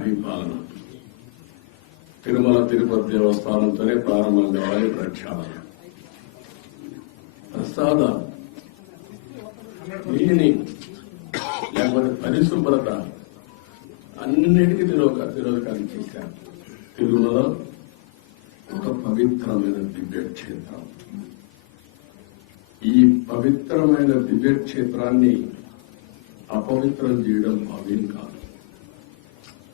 పరిపాలన. తిరుమల తిరుపతి దేవస్థానంతోనే ప్రారంభం కావాలి ప్రక్షాళన ప్రసాద నీటిని లేకపోతే పరిశుభ్రత అన్నిటికీ తిరోక తిరోధకాలు చేశారు. తిరుమల ఒక పవిత్రమైన దివ్య క్షేత్రం. ఈ పవిత్రమైన దివ్య క్షేత్రాన్ని అపవిత్రం చేయడం భావ్యం కాదు.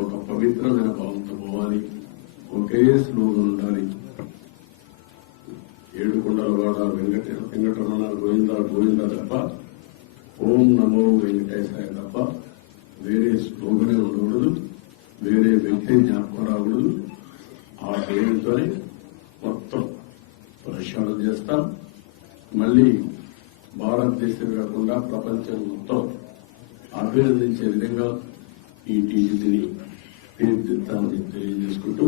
ఒక పవిత్రమైన భావంతో పోవాలి. ఒకే స్లోగన్ ఉండాలి. ఏడుకొండల వాడ వెంకట వెంకటరమణ గోవింద గోవింద తప్ప ఓం నమో వెంకటేశాయ తప్ప వేరే స్లోగనే ఉండకూడదు. వేరే వ్యక్తి జ్ఞాపకం రాకూడదు. ఆ పేరుతోనే మొత్తం ప్రక్షాళన చేస్తాం. మళ్ళీ భారతదేశం కాకుండా ప్రపంచం మొత్తం అభినందించే విధంగా ఈ టీజీని తీర్చిదిద్దామని తెలియజేసుకుంటూ